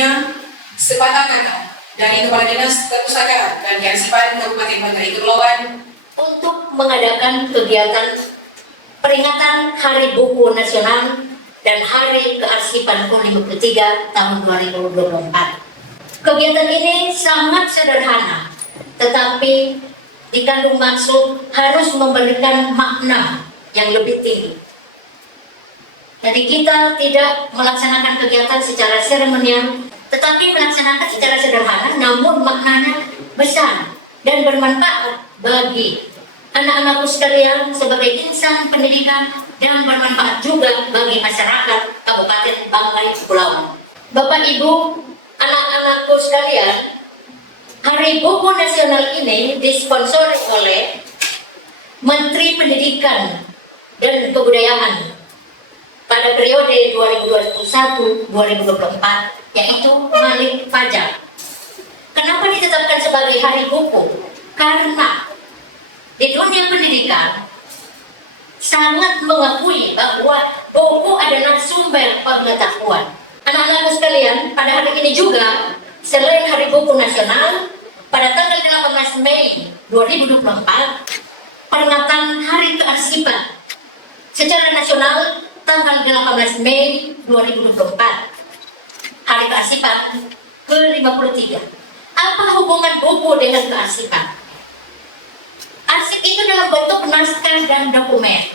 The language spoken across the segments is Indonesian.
selanjutnya sepatah dari Kepala Dinas Perpustakaan dan Kearsipan Kabupaten Banggai Kepulauan untuk mengadakan kegiatan peringatan Hari Buku Nasional dan Hari Kearsipan ke-53 tahun 2024. Kegiatan ini sangat sederhana, tetapi dikandung maksud harus memberikan makna yang lebih tinggi. Jadi kita tidak melaksanakan kegiatan secara seremonial, tetapi melaksanakan secara sederhana, namun maknanya besar dan bermanfaat bagi anak-anakku sekalian sebagai insan pendidikan dan bermanfaat juga bagi masyarakat Kabupaten Banggai Kepulauan. Bapak Ibu, anak-anakku sekalian, Hari Buku Nasional ini disponsori oleh Menteri Pendidikan dan Kebudayaan pada periode 2021-2024, yaitu Malik Fajar. Kenapa ditetapkan sebagai Hari Buku? Karena di dunia pendidikan sangat mengakui bahwa buku adalah sumber pengetahuan. Anak-anakku sekalian, pada hari ini juga, selain Hari Buku Nasional, pada tanggal 18 Mei 2024, peringatan Hari Kearsipan secara nasional tanggal 18 Mei 2024, Hari Kearsipan ke-53. Apa hubungan buku dengan kearsipan? Arsip itu dalam bentuk naskah dan dokumen.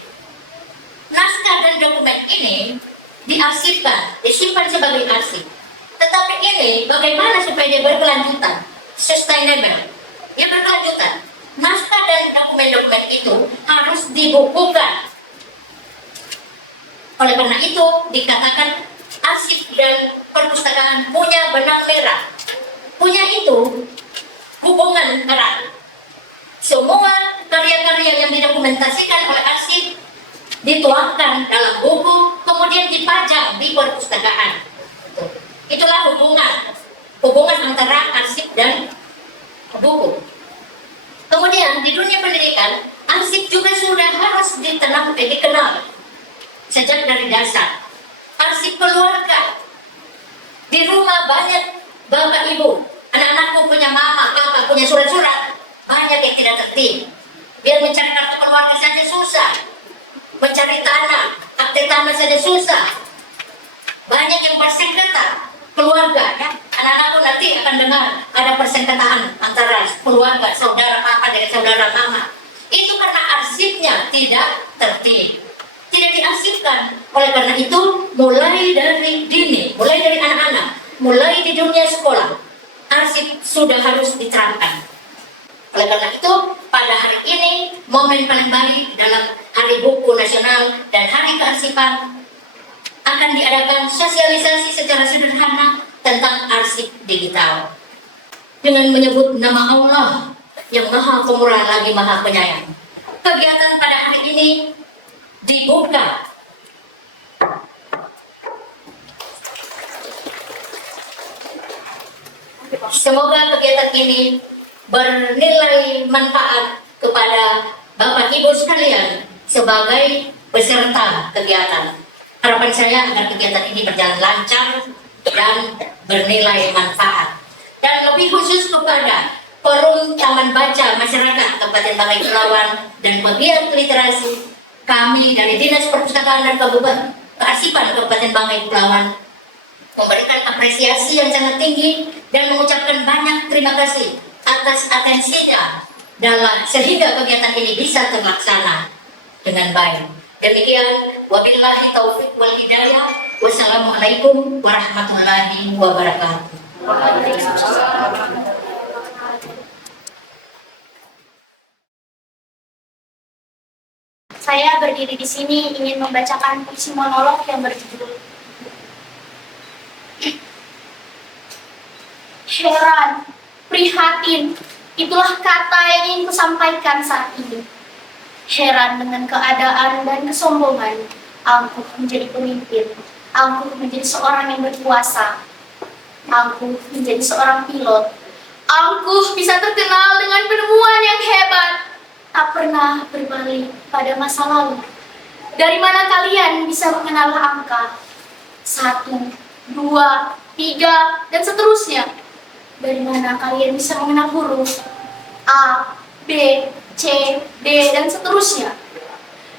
Naskah dan dokumen ini diarsipkan, disimpan sebagai arsip. Tetapi ini bagaimana supaya dia berkelanjutan, sustainable, dia berkelanjutan. Naskah dan dokumen-dokumen itu harus dibukukan. Oleh karena itu dikatakan arsip dan perpustakaan punya benang merah. Punya itu hubungan erat. Semua karya-karya yang didokumentasikan oleh arsip dituangkan dalam buku, kemudian dipajang di perpustakaan. Itulah hubungan antara arsip dan buku. Kemudian di dunia pendidikan, arsip juga sudah harus dikenal sejak dari dasar. Arsip keluarga. Di rumah banyak bapak ibu, anak-anakku punya mama, papa, punya surat-surat. Banyak yang tidak tertib. Biar mencari kartu keluarga saja susah. Mencari tanah, akte tanah saja susah. Banyak yang bersengketa keluarga, ya. Anak-anakku nanti akan dengar ada persengketaan antara keluarga, saudara papa dengan saudara mama. Itu karena arsipnya tidak tertib, tidak diarsipkan. Oleh karena itu, mulai dari dini, mulai dari anak-anak, mulai di dunia sekolah, arsip sudah harus diterapkan. Oleh karena itu, pada hari ini, momen paling baik dalam Hari Buku Nasional dan Hari Kearsipan akan diadakan sosialisasi secara sederhana tentang arsip digital dengan menyebut nama Allah yang Maha Pemurah lagi Maha Penyayang. Kegiatan pada hari ini dibuka semoga kegiatan ini bernilai manfaat kepada Bapak Ibu sekalian sebagai peserta kegiatan. Harapan saya agar kegiatan ini berjalan lancar dan bernilai manfaat. Dan lebih khusus kepada Forum Taman Baca Masyarakat Kabupaten Banggai Kepulauan dan pegiat literasi, kami dari Dinas Perpustakaan dan Kearsipan Kabupaten Banggai Kepulauan memberikan apresiasi yang sangat tinggi dan mengucapkan banyak terima kasih atas atensinya sehingga kegiatan ini bisa terlaksana dengan baik. Demikian, wabillahi taufiq wal hidayah. Wassalamualaikum warahmatullahi wabarakatuh. Saya berdiri di sini ingin membacakan puisi monolog yang berjudul Heran, prihatin, itulah kata yang ingin kusampaikan saat ini. Heran dengan keadaan dan kesombongan, angkuh menjadi pemimpin, angkuh menjadi seorang yang berkuasa, angkuh menjadi seorang pilot, angkuh bisa terkenal dengan penemuan yang hebat, tak pernah berbalik pada masa lalu. Dari mana kalian bisa mengenal angka 1, 2, 3, dan seterusnya. Dari mana kalian bisa mengenal huruf A, B, C, D, dan seterusnya?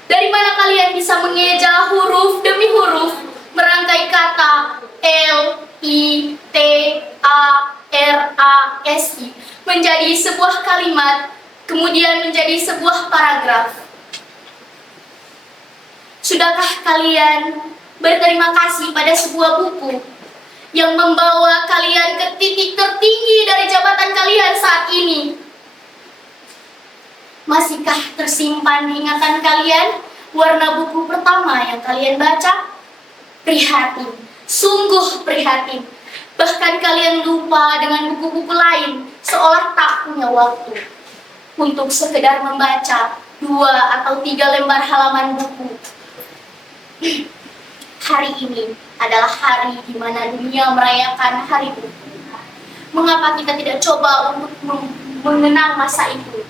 Dari mana kalian bisa mengeja huruf demi huruf, merangkai kata L, I, T, A, R, A, S, I menjadi sebuah kalimat, kemudian menjadi sebuah paragraf? Sudahkah kalian berterima kasih pada sebuah buku yang membawa kalian ke titik tertinggi dari jabatan kalian saat ini? Masihkah tersimpan di ingatan kalian warna buku pertama yang kalian baca? Prihatin, sungguh prihatin. Bahkan kalian lupa dengan buku-buku lain, seolah tak punya waktu untuk sekedar membaca 2 atau 3 lembar halaman buku. Hari ini adalah hari di mana dunia merayakan hari buku. Mengapa kita tidak coba untuk mengenang masa itu?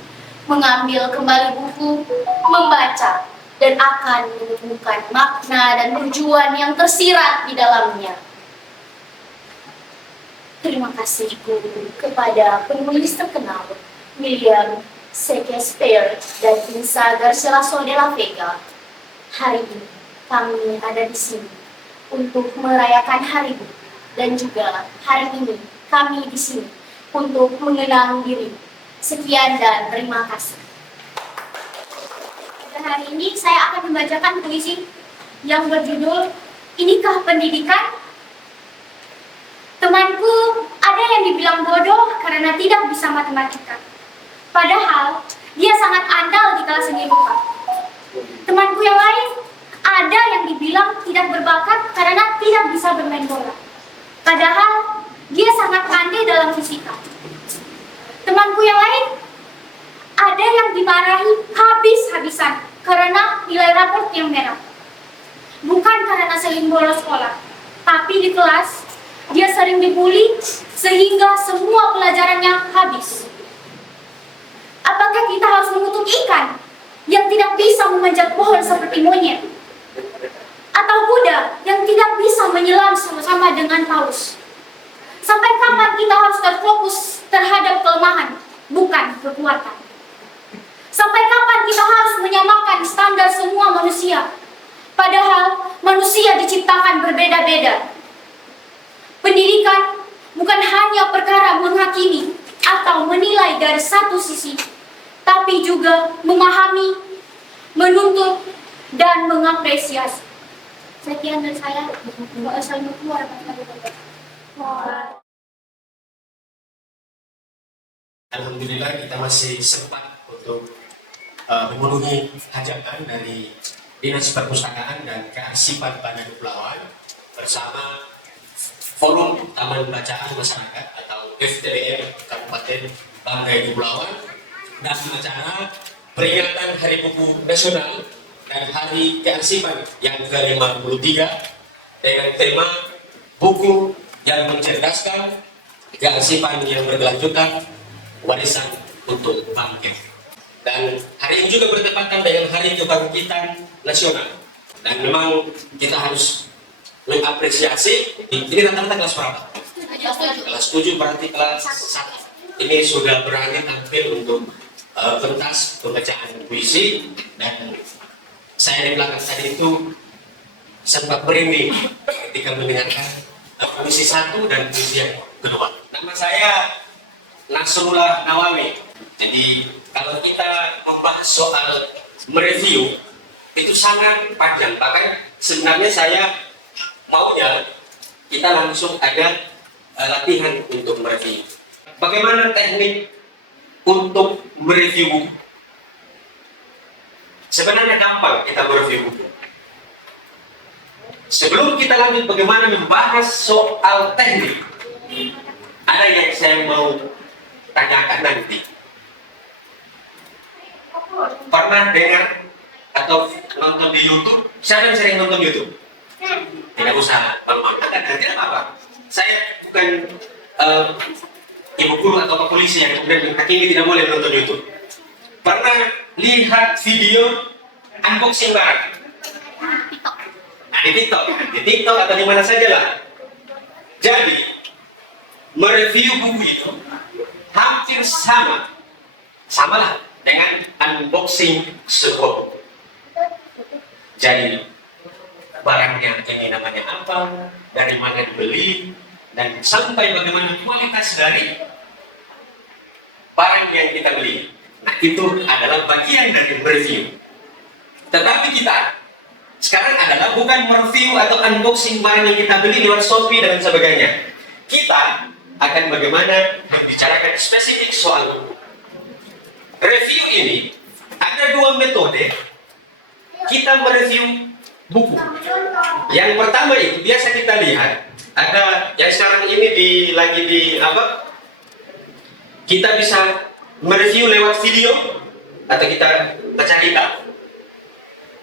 Mengambil kembali buku, membaca, dan akan menemukan makna dan tujuan yang tersirat di dalamnya. Terima kasih kepada penulis terkenal William Shakespeare dan Elsa Garcilaso de la Vega. Hari ini kami ada di sini untuk merayakan hari buku, dan juga hari ini kami di sini untuk mengenang diri. Sekian dan terima kasih. Pada hari ini saya akan membacakan puisi yang berjudul Inikah Pendidikan? Temanku, ada yang dibilang bodoh karena tidak bisa matematika. Padahal dia sangat andal di kelas seni rupa. Temanku yang lain, ada yang dibilang tidak berbakat karena tidak bisa bermain bola. Padahal dia sangat pandai dalam fisika. Temanku yang lain, ada yang dimarahi habis-habisan karena nilai raport yang merah. Bukan karena sering bolos sekolah, tapi di kelas dia sering dibully sehingga semua pelajarannya habis. Apakah kita harus mengutuk ikan yang tidak bisa memanjat pohon seperti monyet? Atau kuda yang tidak bisa menyelam sama-sama dengan paus? Sampai kapan kita harus terfokus terhadap kelemahan, bukan kekuatan? Sampai kapan kita harus menyamakan standar semua manusia, padahal manusia diciptakan berbeda-beda? Pendidikan bukan hanya perkara menghakimi atau menilai dari satu sisi, tapi juga memahami, menuntut, dan mengapresiasi. Sekian dari saya. Wassalamualaikum warahmatullahi wabarakatuh. Alhamdulillah kita masih sempat untuk memenuhi hajatan dari Dinas Perpustakaan dan Kearsipan Banda Kepulauan bersama Forum Taman Bacaan Masyarakat atau FTBM Kabupaten Banda Kepulauan dan acara peringatan Hari Buku Nasional dan Hari Kearsipan yang ke-53 dengan tema Buku yang Mencerdaskan, Kearsipan yang Berkelanjutan, Warisan untuk Bangkit. Dan hari ini juga bertepatan dengan Hari Kebangkitan Nasional. Dan memang kita harus mengapresiasi. Ini rata-rata kelas berapa? Kelas 7, berarti kelas 1. Ini sudah berani tampil untuk pentas pembacaan puisi. Dan saya di belakang tadi itu sempat merinding ketika mendengarkan puisi 1 dan puisi yang kedua. Nama saya Nasrullah Nawawi. Jadi kalau kita membahas soal mereview itu sangat panjang. Bahkan sebenarnya saya maunya kita langsung ada latihan untuk mereview. Bagaimana teknik untuk mereview buku? Sebenarnya gampang kita mereview buku. Sebelum kita lanjut bagaimana membahas soal teknik, ada yang saya mau tanyakan nanti. Pernah dengar atau nonton di YouTube? Siapa yang sering nonton YouTube? Tidak usah bang-bang. Tidak apa-apa. Saya bukan ibu guru atau polisi yang kemudian menghakimi tidak boleh nonton YouTube. Pernah lihat video unboxing barang? Nah, di TikTok atau di mana saja lah. Jadi, mereview buku itu hampir samalah dengan unboxing sebuah buku. Jadi, barangnya ini namanya apa, dari mana dibeli, dan sampai bagaimana kualitas dari barang yang kita beli. Nah, itu adalah bagian dari mereview. Tetapi kita sekarang adalah bukan mereview atau unboxing barang yang kita beli lewat Shopee dan sebagainya. Kita akan bagaimana membicarakan spesifik soal buku. Review ini ada dua metode kita mereview buku. Yang pertama itu biasa kita lihat ada yang sekarang ini lagi di apa? Kita bisa mereview lewat video atau kita baca kitab.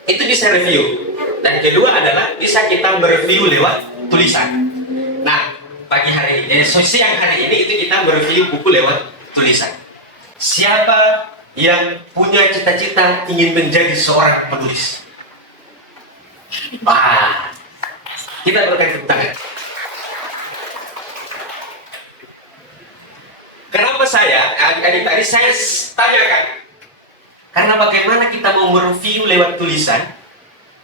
Itu bisa review. Dan kedua adalah bisa kita mereview lewat tulisan. Nah, pagi hari ini, siang hari ini itu kita mereview buku lewat tulisan. Siapa yang punya cita-cita ingin menjadi seorang penulis? Wah, kita berikan tepuk tangan. Kenapa saya, adik-adik tadi saya tanyakan? Karena bagaimana kita mau mereview lewat tulisan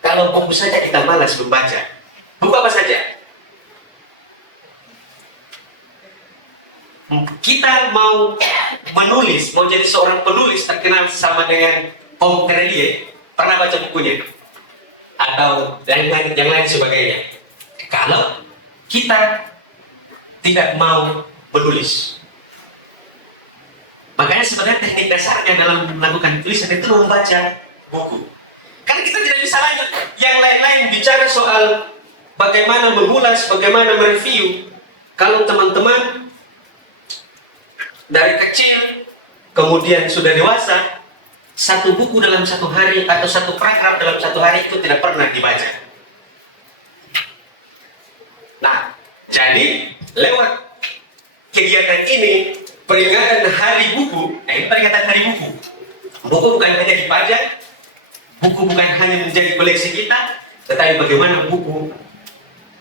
kalau buku saja kita malas membaca? Buku apa saja? Kita mau menulis, mau jadi seorang penulis terkenal sama dengan Tom Kerelie, pernah baca bukunya? Atau yang lain sebagainya. Kalau kita tidak mau menulis, makanya sebenarnya teknik dasarnya dalam melakukan tulisan itu membaca buku. Karena kita tidak bisa lanjut yang lain-lain bicara soal bagaimana mengulas, bagaimana mereview. Kalau teman-teman dari kecil kemudian sudah dewasa, satu buku dalam satu hari atau satu paragraf dalam satu hari itu tidak pernah dibaca. Nah, jadi lewat kegiatan ini, peringatan Hari Buku, peringatan Hari Buku. Buku bukan hanya dipajang, buku bukan hanya menjadi koleksi kita, tetapi bagaimana buku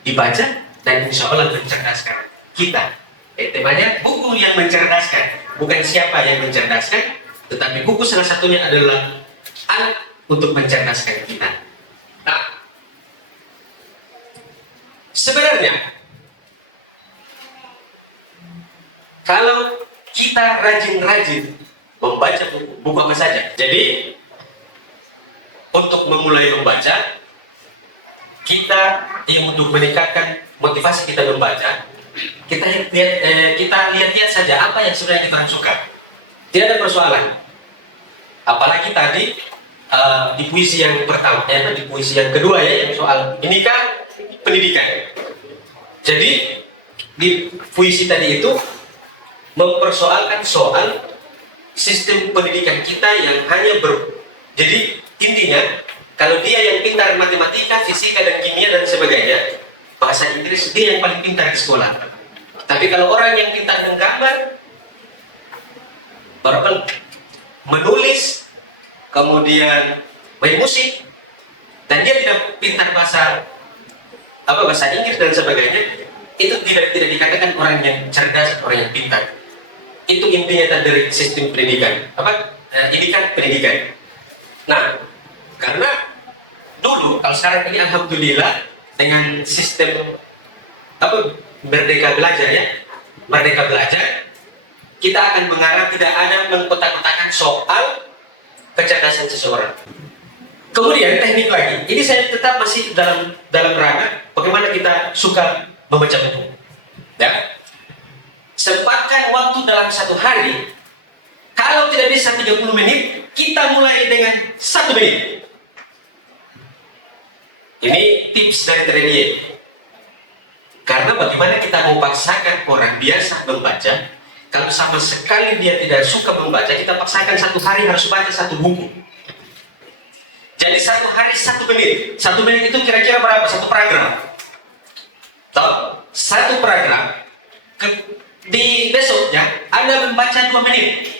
dibaca dan insya Allah mencerdaskan kita. Temanya buku yang mencerdaskan, bukan siapa yang mencerdaskan, tetapi buku salah satunya adalah alat untuk mencerdaskan kita. Nah, sebenarnya kalau kita rajin-rajin membaca buku apa saja. Jadi untuk memulai membaca, kita yang untuk meningkatkan motivasi kita membaca, kita lihat saja apa yang sebenarnya kita suka. Tidak ada persoalan. Apalagi tadi di puisi yang pertama, di puisi yang kedua ya, yang soal ini kan pendidikan. Jadi di puisi tadi itu mempersoalkan soal sistem pendidikan kita yang hanya jadi intinya kalau dia yang pintar matematika, fisika dan kimia dan sebagainya, bahasa Inggris dia yang paling pintar di sekolah. Tapi kalau orang yang pintar menggambar, baru menulis, kemudian main musik, dan dia tidak pintar bahasa Inggris dan sebagainya, itu tidak dikatakan orang yang cerdas, orang yang pintar. Itu intinya dari sistem pendidikan. Ini kan pendidikan. Nah, karena dulu, kalau sekarang ini alhamdulillah dengan sistem merdeka belajar ya, merdeka belajar, kita akan mengarah tidak ada mengkotak-kotakan soal kecerdasan seseorang. Kemudian teknik lagi, ini saya tetap masih dalam ranah bagaimana kita suka membaca buku. Ya, sempatkan waktu dalam satu hari. Kalau tidak bisa 30 menit, kita mulai dengan 1 menit. Ini tips dari Trelie. Karena bagaimana kita mau paksakan orang biasa membaca, kalau sama sekali dia tidak suka membaca, kita paksakan satu hari harus baca satu buku. Jadi satu hari 1 menit. 1 menit itu kira-kira berapa? Satu paragraf. Satu paragraf. Di besoknya Anda membaca 2 menit.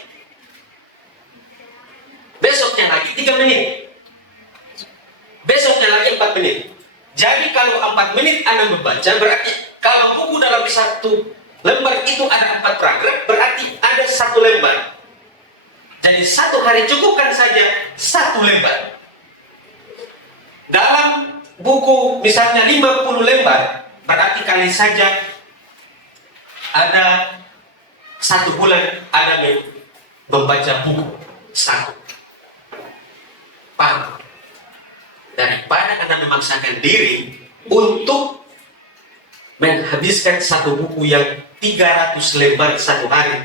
Besoknya lagi 3 menit. Besoknya lagi 4 menit. Jadi kalau 4 menit Anda membaca, berarti Kalau buku dalam satu lembar itu ada 4 paragraf, berarti ada 1 lembar. Jadi 1 hari cukupkan saja 1 lembar. Dalam buku misalnya 50 lembar, berarti kali saja ada 1 bulan ada membaca buku 1. Paham? Daripada Anda memaksakan diri untuk menghabiskan 1 buku yang 300 lembar 1 hari,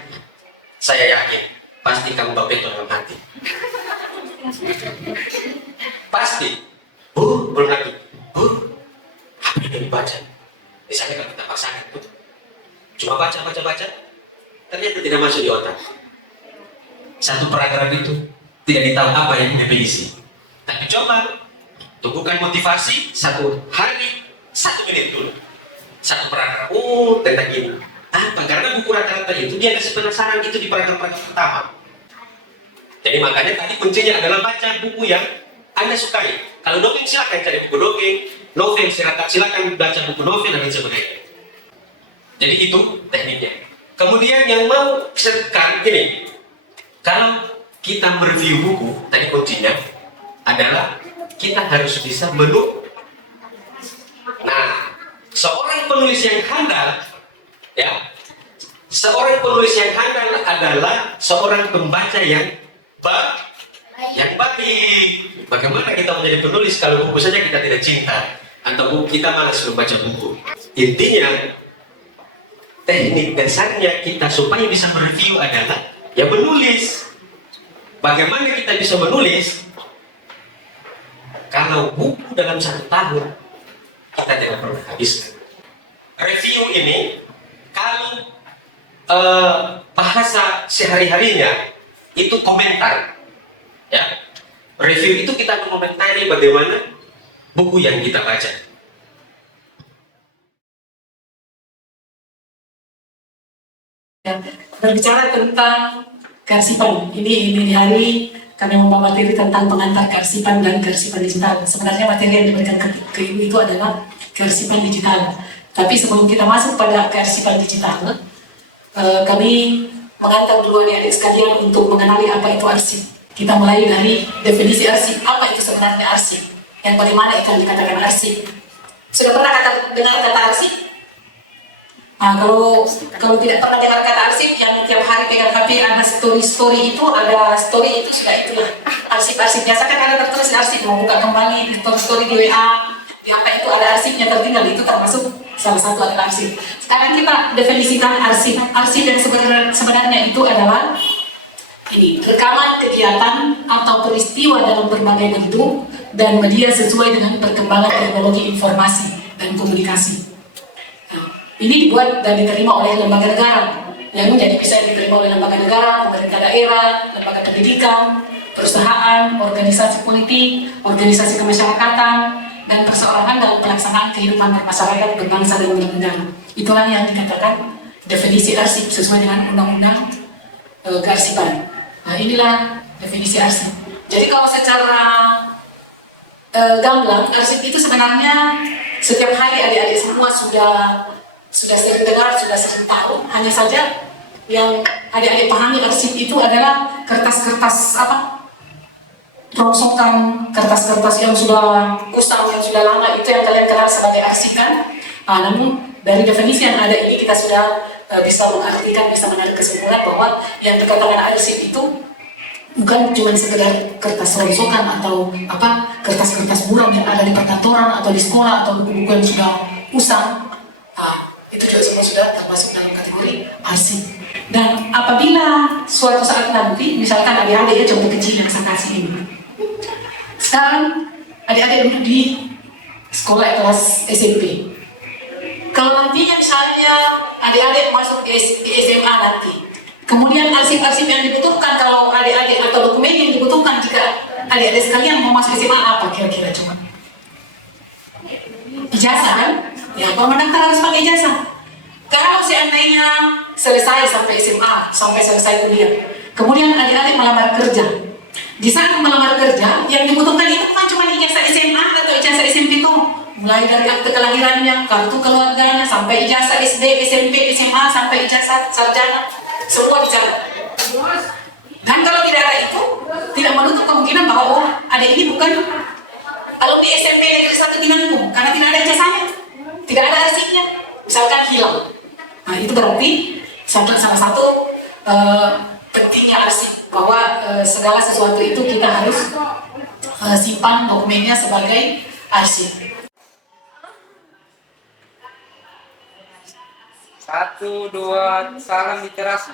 saya yakin pasti kamu bapak dalam hati. Pasti. Belum lagi. Apa yang dibaca? Misalnya kalau kita paksakan tuh, cuma baca, ternyata tidak masuk di otak. 1 paragraf itu tidak tahu apa yang definisi. Tapi coba tumbuhkan motivasi 1 hari 1 menit dulu. 1 paragraf. Tentang ini. Apa? Karena buku rata-rata itu dia kasih penasaran itu di paragraf pertama. Jadi makanya tadi kuncinya adalah baca buku yang Anda sukai. Kalau dongeng silakan cari buku dongeng, novel silakan baca buku novel dan lain sebagainya. Jadi itu tekniknya. Kemudian yang mau sekarang ini, kalau kita mereview buku, tadi kuncinya adalah kita harus bisa Nah, seorang penulis yang handal, ya, seorang penulis yang handal adalah seorang pembaca yang baik. Bagaimana kita menjadi penulis kalau buku saja kita tidak cinta atau kita malas membaca buku? Intinya, teknik dasarnya kita supaya bisa mereview adalah ya menulis. Bagaimana kita bisa menulis? Kalau buku dalam 1 tahun kita tidak pernah habiskan. Review ini kalau bahasa sehari-harinya itu komentar, ya. Review itu kita mengomentari bagaimana buku yang kita baca. Berbicara tentang kearsipan, ini di hari kami membawa materi tentang pengantar kearsipan dan kearsipan digital. Sebenarnya materi yang diberikan ke ibu itu adalah kearsipan digital. Tapi sebelum kita masuk pada kearsipan digital, kami mengantar dulu adik-adik sekalian untuk mengenali apa itu arsip. Kita mulai dari definisi arsip. Apa itu sebenarnya arsip? Yang bagaimana itu yang dikatakan arsip? Sudah pernah dengar kata arsip? Nah, kalau tidak pernah dengar kata arsip, yang tiap hari pegang HP ada story itu sudah itulah arsip. Biasa kan ada tertulis arsip, mau buka kembali story di WA, di apa itu ada arsipnya tertinggal, itu termasuk salah satu adalah arsip. Sekarang kita definisikan arsip. Arsip yang sebenarnya itu adalah ini, rekaman kegiatan atau peristiwa dalam berbagai bentuk dan media sesuai dengan perkembangan teknologi informasi dan komunikasi. Nah, ini dibuat dan diterima oleh lembaga negara, yang jadi bisa diterima oleh lembaga negara, pemerintah daerah, lembaga pendidikan, perusahaan, organisasi politik, organisasi kemasyarakatan, dan perseorangan dalam pelaksanaan kehidupan bermasyarakat, berbangsa dan bernegara. Itulah yang dikatakan definisi arsip sesuai dengan undang-undang kearsipan. Nah, inilah definisi arsip. Jadi kalau secara gamblang, arsip itu sebenarnya setiap hari adik-adik semua sudah sering dengar, sudah sering tahu. Hanya saja yang adik-adik pahami arsip itu adalah kertas-kertas rongsokan, kertas-kertas yang sudah usang, yang sudah lama, itu yang kalian kenal sebagai arsip kan. Namun dari definisi yang ada ini kita sudah bisa mengartikan, bisa menarik kesimpulan bahwa yang dikatakan arsip itu bukan cuma sekedar kertas rongsokan atau kertas-kertas buram yang ada di perkantoran atau di sekolah atau buku-buku yang sudah usang. Itu juga semua sudah termasuk dalam kategori arsip. Dan apabila suatu saat nanti, misalkan adik-adik ya, contoh kecil yang saya kasih ini. Sekarang adik-adik duduk di sekolah kelas SMP. Kalau nantinya misalnya adik-adik masuk di SMA nanti, kemudian arsip-arsip yang dibutuhkan kalau adik-adik atau dokumen yang dibutuhkan jika adik-adik sekalian mau masuk SMA apa kira-kira coba? Ijazah kan? Ya, kalau mendaftar harus pakai ijazah. Kalau seandainya selesai sampai SMA, sampai selesai kuliah, kemudian adik-adik melamar kerja. Di saat melamar kerja, yang dibutuhkan itu bukan cuma ijazah SMA atau ijazah SMP itu, mulai dari akte kelahirannya, kartu keluarganya, sampai ijazah SD, SMP, SMA, sampai ijazah sarjana, semua dicatat. Dan kalau tidak ada itu, tidak menutup kemungkinan bahwa oh, adik ini bukan alumni SMP Negeri 1 Binangkung, karena tidak ada ijazahnya, tidak ada arsipnya, misalkan hilang. Nah itu berarti salah satu pentingnya arsip, bahwa segala sesuatu itu kita harus simpan dokumennya sebagai arsip. 1, 2, salam literasi.